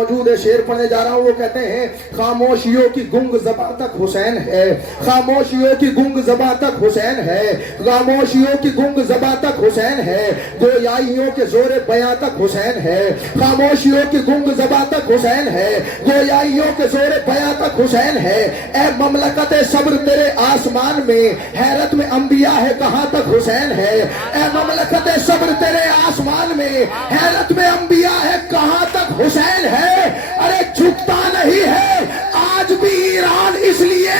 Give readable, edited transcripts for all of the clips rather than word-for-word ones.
موجود ہے، شعر پڑھنے جا رہا ہوں. وہ کہتے ہیں خاموشیوں کی گنگ زباں تک حسین ہے، خاموشیوں کی گنگ زباں تک حسین ہے، خاموشیوں کی گنگ زباں تک حسین ہے، گویائیوں کے زور بیاں تک حسین ہے، خاموشیوں کی گنگ زباں تک حسین ہے، گویائیوں کے زور بیاں تک حسین ہے. اے مملکت صبر تیرے آسمان میں حیرت میں انبیاء ہے کہاں تک حسین ہے. اے مملکت صبر تیرے آسمان میں حیرت میں انبیاء ہے کہاں تک حسین ہے. ارے جھکتا نہیں ہے آج بھی ایران اس لیے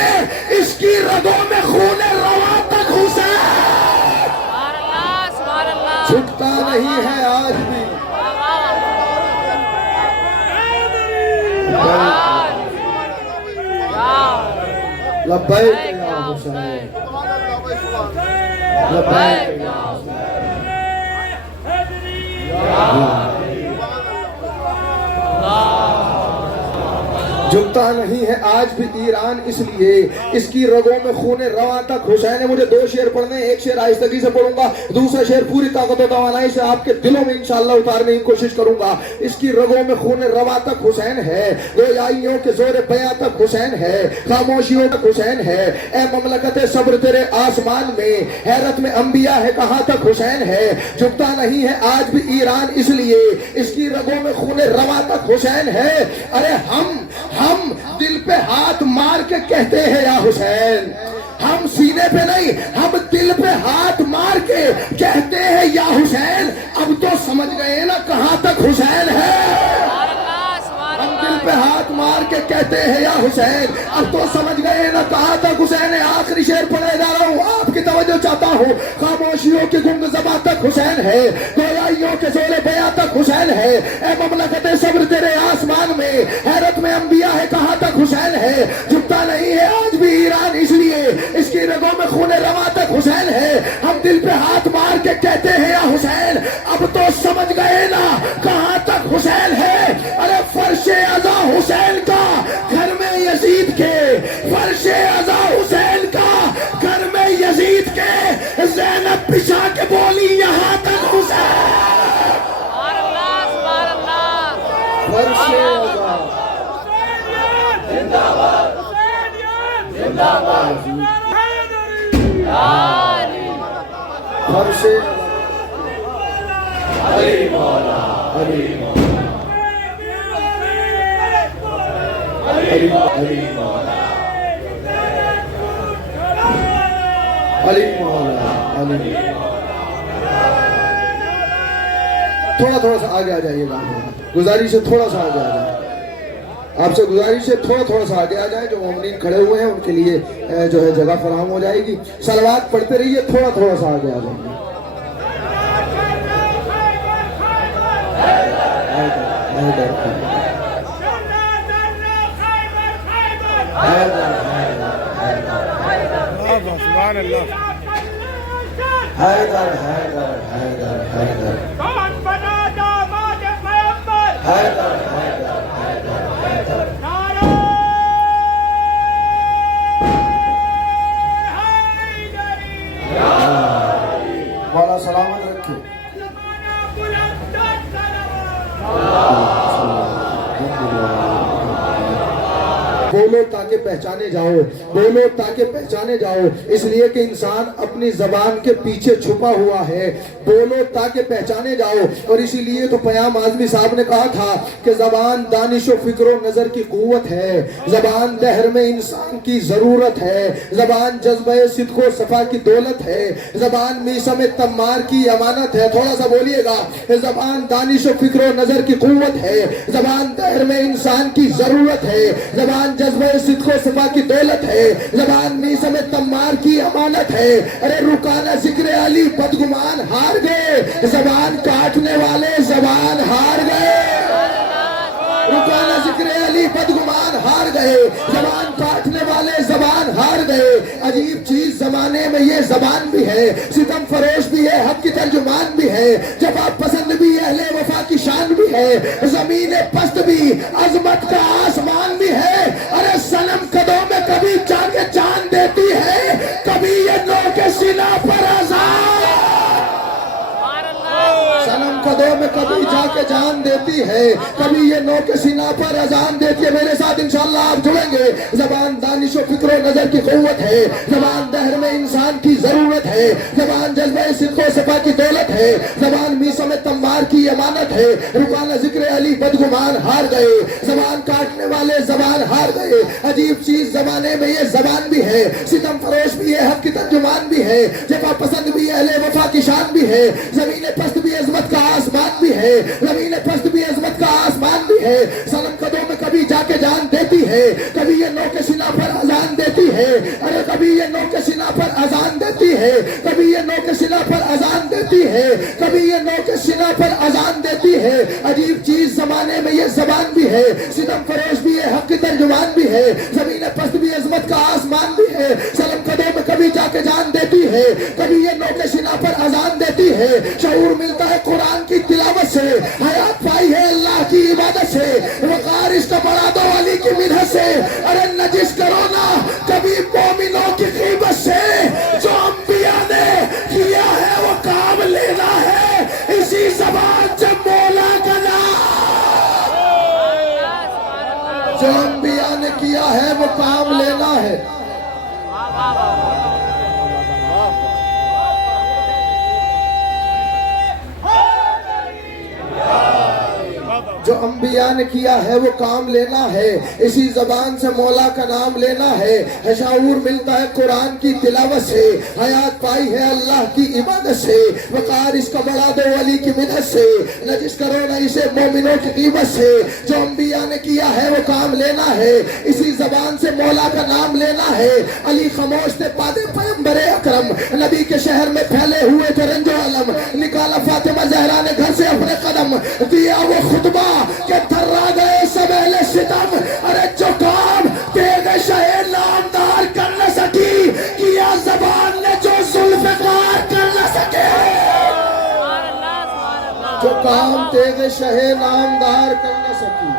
اس کی رگوں میں خون رواں تک حسین. جھکتا نہیں ہے آج بھی. لبیک یا حسین، لبیک یا جھکتا نہیں ہے آج بھی ایران اس لیے اس کی رگوں میں خون رواں تک حسین ہے. مجھے 2 شعر پڑھنے ہیں، ایک شعر آہستگی سے پڑھوں گا، دوسرا شعر پوری طاقت و توانائی سے آپ کے دلوں میں انشاءاللہ اتارنے کی کوشش کروں گا. اس کی رگوں میں خون رواں تک حسین ہے، گویائیوں کے زور بیاں تک حسین ہے، خاموشیوں تک حسین ہے. اے مملکت صبر تیرے آسمان میں حیرت میں انبیاء ہے کہاں تک حسین ہے. جھکتا نہیں ہے آج بھی ایران اس لیے اس کی رگوں میں خون رواں تک حسین ہے. ارے ہم دل پہ ہاتھ مار کے کہتے ہیں یا حسین، ہم سینے پہ نہیں، ہم دل پہ ہاتھ مار کے کہتے ہیں یا حسین. اب تو سمجھ گئے نا کہاں تک حسین ہے. ہم دل پہ ہاتھ مار کے کہتے ہیں یا حسین، اب تو سمجھ گئے نا کہاں تک حسین ہے. آخری شعر پڑھنے جا رہا ہوں، آپ کی توجہ چاہتا ہوں. خاموشیوں کی گنگ زباں تک حسین ہے، گویائیوں کے زور بیاں تک حسین ہے. اے مملکت صبر تیرے آسمان میں حیرت میں انبیاء ہے کہاں تک حسین ہے. جھکتا نہیں ہے آج بھی ایران اس لیے اس کی رگوں میں خون رواں تک حسین ہے. ہم دل پہ ہاتھ مار کے کہتے ہیں یا حسین، اب تو سمجھ گئے نا کہاں تک حسین ہے. ارے فرش عزا حسین کا گھر میں یزید کے، فرش عزا حسین کا گھر میں یزید کے، زینب بچھا کے بولی یہاں تک حسین. فرش عزا زندہ باد، زندہ باد، فرش علی مولا، علی مولا، علی مولا، علی مولا، علی. تھوڑا سا آگے آ جائیے گا، گزارش ہے تھوڑا سا آگے آ جائے. آپ سے گزارش ہے تھوڑا سا آگے آ جائے. جو مومنین کھڑے ہوئے ہیں ان کے لیے جو ہے جگہ فراہم ہو جائے گی. صلوات پڑھتے رہیے، تھوڑا سا آگے آ جائیں. سبحان اللہ. حیدر حیدر حیدر حیدر کون بنا داماد پیغمبر؟ حیدر حیدر حیدر حیدر. نعرہ حیدری. مولا سلامت رکھے. زمانہ بلند سلام. بولو تاکہ پہچانے جاؤ، بولو تاکہ پہچانے جاؤ. اس لیے کہ انسان اپنی زبان کے پیچھے چھپا ہوا ہے. بولو تاکہ پہچانے جاؤ. اور اسی لیے تو پیام اعظمی صاحب نے کہا تھا کہ زبان دانش و فکر و نظر کی قوت ہے، زبان دہر میں انسان کی ضرورت ہے، زبان جذبہ صدق و صفا کی دولت ہے، زبان میسم تمار کی امانت ہے. تھوڑا سا بولیے گا. زبان دانش و فکر و نظر کی قوت ہے، زبان دہر میں انسان کی ضرورت ہے، زبان جذبہ صدق و صفا کی دولت ہے، زبان میسم تمار کی امانت ہے. ارے رکانہ ذکر علی بدگمان ہار گئے، زبان کاٹنے والے زبان ہار گئے. رکانہ ذکر علی بدگمان ہار گئے، زبان کاٹنے والے زبان ہار گئے. عجیب چیز زمانے میں یہ زبان بھی ہے، ستم فروش بھی ہے، حق کی ترجمان بھی ہے، جفا پسند بھی، اہل وفا کی شان بھی ہے، زمین پست بھی، عظمت کا آسمان بھی ہے. ارے صنم قدوں میں کبھی چاندے چاند دیتی ہے، کبھی یہ نو کے سینہ پر آزاد. صنم قدوں میں کبھی جا کے جان دیتی ہے، کبھی یہ نو کے سینہ پر اذان دیتی ہے۔ میرے ساتھ انشاءاللہ آپ جڑیں گے۔ زبان دانش و فکر و نظر کی قوت ہے، زبان دہر میں انسان کی ضرورت ہے، زبان جذبہ صدق و صفا کی دولت ہے، زبان میسم تمار کی امانت ہے۔ رکانہ ذکر علی بدگمان ہار گئے، زبان کاٹنے والے زبان ہار گئے۔ عجیب چیز زمانے میں یہ زبان بھی ہے، ستم فروش بھی ہے، حق کی ترجمان بھی ہے، جفا پسند بھی ہے، اہل وفا کی شان بھی ہے۔ زمین پست بھی عظمت کا آسمان بھی ہے، زمین پست بھی عظمت کا آسمان بھی ہے۔ سنم قدوں میں کبھی جا کے جان دیتی ہے، کبھی یہ نو کے سینہ پر اذان دیتی ہے۔ ارے کبھی یہ نو کے سینہ پر اذان دیتی ہے، کبھی یہ نو کے سینہ پر اذان دیتی ہے، کبھی یہ نو کے سینہ پر اذان دیتی ہے۔ عجیب چیز زمانے میں یہ زبان بھی ہے، ستم فروش بھی ہے، حق کی ترجمان بھی ہے، زمین پست بھی عظمت کا آسمان بھی ہے۔ سلم قدوں میں کبھی جا کے جان دیتی ہے، کبھی یہ نو کے سینہ پر اذان دیتی ہے۔ شعور ملتا ہے قرآن کی تلاوت سے، حیات پائی ہے اللہ کی عبادت سے، وقار اس کا بڑھا دو علی کی مدحت سے۔ ارے نجس کرو نا کبھی مومنوں کی غیبت سے، جو انبیاء نے کیا ہے وہ کام لینا ہے، اسی زبان سے مولا کا نام، جو انبیاء نے کیا ہے وہ کام لینا ہے۔ جو انبیاء نے کیا ہے وہ کام لینا ہے، اسی زبان سے مولا کا نام لینا ہے۔ شعور ملتا ہے قرآن کی تلاوت سے، حیات پائی ہے اللہ کی عبادت سے، وقار اس کا بڑھا دو علی کی مدحت سے، نجس کرو نہ اسے مومنوں کی قیمت سے۔ جو انبیاء نے کیا ہے وہ کام لینا ہے، اسی زبان سے مولا کا نام لینا ہے۔ علی خاموش تھے پادے پیغمبر اکرم، نبی کے شہر میں پھیلے ہوئے تھے رنج و علم، نکالا فاطمہ زہرا نے گھر سے اپنے قدم، دیا وہ خطبہ کہ تھرا گئے سب اہل ستم۔ ارے جو کام تیغ شہ نامدار کر نہ سکی، کیا زبان نے جو ذوالفقار کر نہ سکے۔ جو کام تیغ شہ نامدار کر نہ سکی،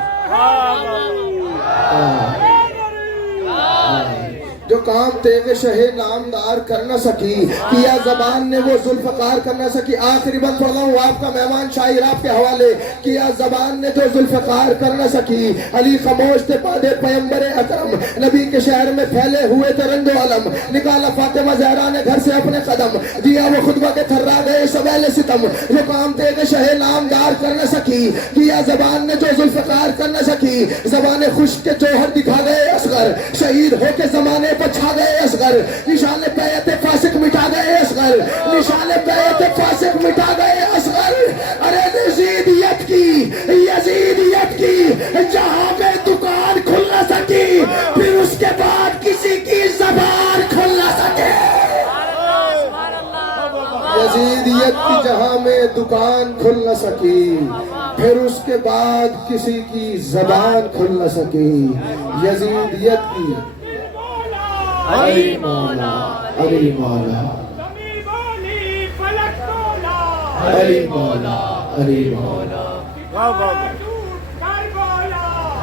جو کام تیغ شہ نامدار کر نہ سکی، کیا زبان نے وہ ذوالفقار کر نہ سکی۔ آخری بند پڑھ رہا ہوں آپ کا مہمان شاعر آپ کے حوالے، کیا زبان نے جو ذوالفقار کر نہ سکی۔ علی خاموش تھے پادے پیغمبر اکرم، نبی کے شہر میں پھیلے ہوئے تھے رنج و علم، نکالا فاطمہ زہرا نے گھر سے اپنے قدم، دیا وہ خطبہ کہ تھرا گئے سب اہل ستم۔ جو کام تیغ شہ نامدار کر نہ سکی، کیا زبان نے جو ذوالفقار کر نہ سکی۔ زبان خشک کے جوہر دکھا گئے اصغر، شہید ہو کے زمانے چھا گئے اصغر، نشان بیعت فاسق مٹا گئے اصغر، نشان بیعت فاسق مٹا گئے اصغر۔ ارے یزیدیت کی جہاں پہ دکان کھل نہ سکی، پھر اس کے بعد کسی کی زبان کھل نہ سکے۔ یزیدیت کی جہاں میں دکان کھل نہ سکی، پھر اس کے بعد کسی کی زبان کھل نہ سکی۔ یزیدیت کی علی مولا، علی مولا، زمین بولی فلک تولا، علی مولا، علی مولا، کربلا،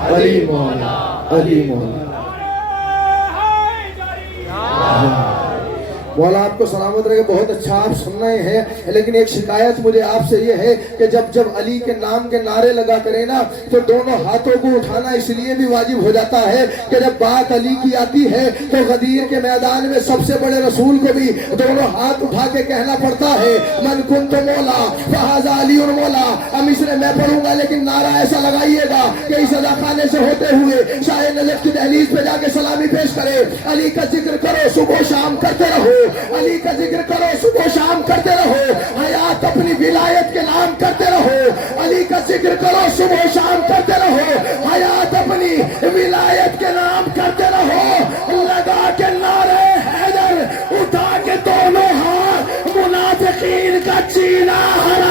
علی مولا، علی مولا۔ مولا آپ کو سلامت رہے، بہت اچھا آپ سن رہے ہیں، لیکن ایک شکایت مجھے آپ سے یہ ہے کہ جب علی کے نام کے نعرے لگا کریں نا تو دونوں ہاتھوں کو اٹھانا اس لیے بھی واجب ہو جاتا ہے کہ جب بات علی کی آتی ہے تو غدیر کے میدان میں سب سے بڑے رسول کو بھی دونوں ہاتھ اٹھا کے کہنا پڑتا ہے من کنت مولا فہذا علی مولا۔ ہم اس نے میں پڑھوں گا لیکن نعرہ ایسا لگائیے گا کہ اس ادا خانے سے ہوتے ہوئے شاہ نجف کی دہلیز پہ جا کے سلامی پیش کرے، علی کا ذکر کرو صبح و شام کرتے رہو، علی کا ذکر کرو صبح و شام کرتے رہو، حیات اپنی ولایت کے نام کرتے رہو، علی کا ذکر کرو صبح و شام کرتے رہو، حیات اپنی ولایت کے نام کرتے رہو۔ لگا کے نعرے حیدر، اٹھا کے دونوں ہاتھ، منافقین کا جینا حرام۔